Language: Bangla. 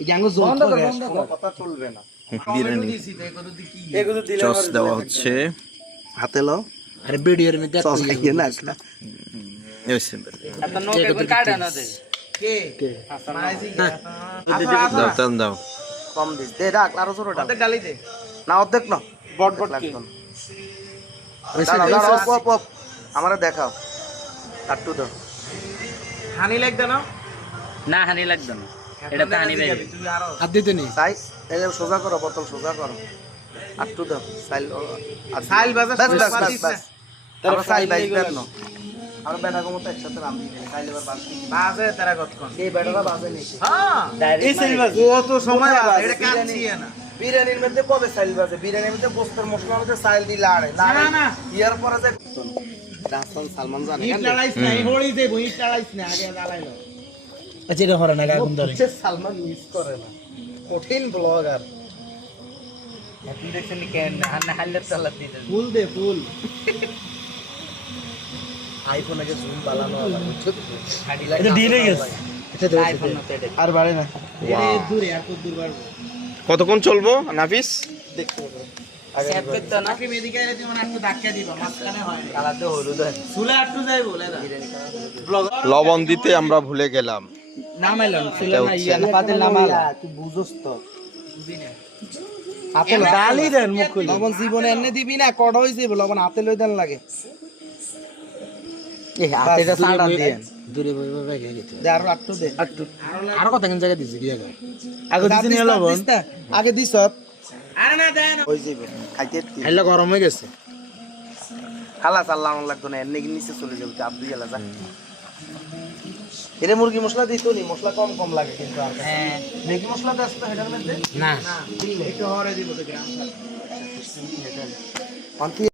এই গ্যাঙ্গো যৌথ গ্যাস কোনো কথা চলবে না বিরিয়ানি চস দেওয়া হচ্ছে হাতে লো আরে ভিডিওর মধ্যে সস খাইয়ে না একটা নোকে কোন কাটা না দে কে দাও তেল দাও কম দিস দে রাখ আরো জোরে ডাল অর্ধেক ডালি দে না অর্ধেক না বট বট কি অপ আমারে দেখাও আটটু দাও হানি লাগবে না না হানি লাগবে না এটা তো হানি লাগবে হাত দিতে নি সাইজ এই যে সোজা করো বোতল সোজা করো আটটু দাও সাইল বাস তারপর সাইল বাইক দেন না আর বেটা কো মত একসাথে রাম দিই সাইল এবার বাজে তারা কতক্ষণ এই বেটাটা বাজে নি হ্যাঁ এই সাইল বাজে ও তো সময় বাজে এটা কাচ্ছি না বিরিয়ানির মধ্যে কবে সাইল বাজে বিরিয়ানির মধ্যে গোস্তের মশলার মধ্যে সাইল দি লাড়ে না না ইয়ার পরে যে দাসন সালমান জানে ইট লড়াইছ না হোড়ি দে বই ইট লড়াইছ না আগে জ্বালাইলো আচ্ছা এটা হরে না আগুন ধরে সালমান মিস করে না কঠিন ব্লগার আপনি দেখছেন কেন হান্না হাল্লে চালাত দিতে ফুল দে ফুল আইফোন আগে জুম বানানো আবার বুঝছো এটা দিলে গেছে এটা দে আইফোন না তেটে আর বাড়ে না এরে দূরে আর কত দূর বাড়বে কতক্ষণ চলবো নাফিস দেখতে হবে সেট করতে না নাকি মেডিকেল এর তুমি একটু ধাক্কা দিবা মাঝখানে হয় কালাতে হলুদ চুলে একটু যাই বলে না লবণ দিতে আমরা ভুলে গেলাম নামাইলো এটা না ইয়া না পাতে নামাল তুই বুঝছস তো হাতে ডালি দেন মুখ খুলে লবণ জীবনে এনে দিবি না কড হইছে লবণ হাতে লই দেন লাগে এই হাতেটা সাড়া দেন দূরে বই বই গেছে দে আর একটু দে আর কত কোন জায়গা দিছি বিয়া আগে দিছি নি লবণ আগে দিছ আরে না দেন হই যাবে খাইতে খাইলে গরম হয়ে গেছে খালা আল্লাহ আমার লাগতো না এনে নিচে চলে যাবে চাপ দিয়ে যা এরে মুরগি মশলা দিতো নি মশলা কম কম লাগে কিন্তু আর হ্যাঁ ম্যাগি মশলা দাস তো হেডার মধ্যে না দিলে একটু হরে দিব তো গ্রাম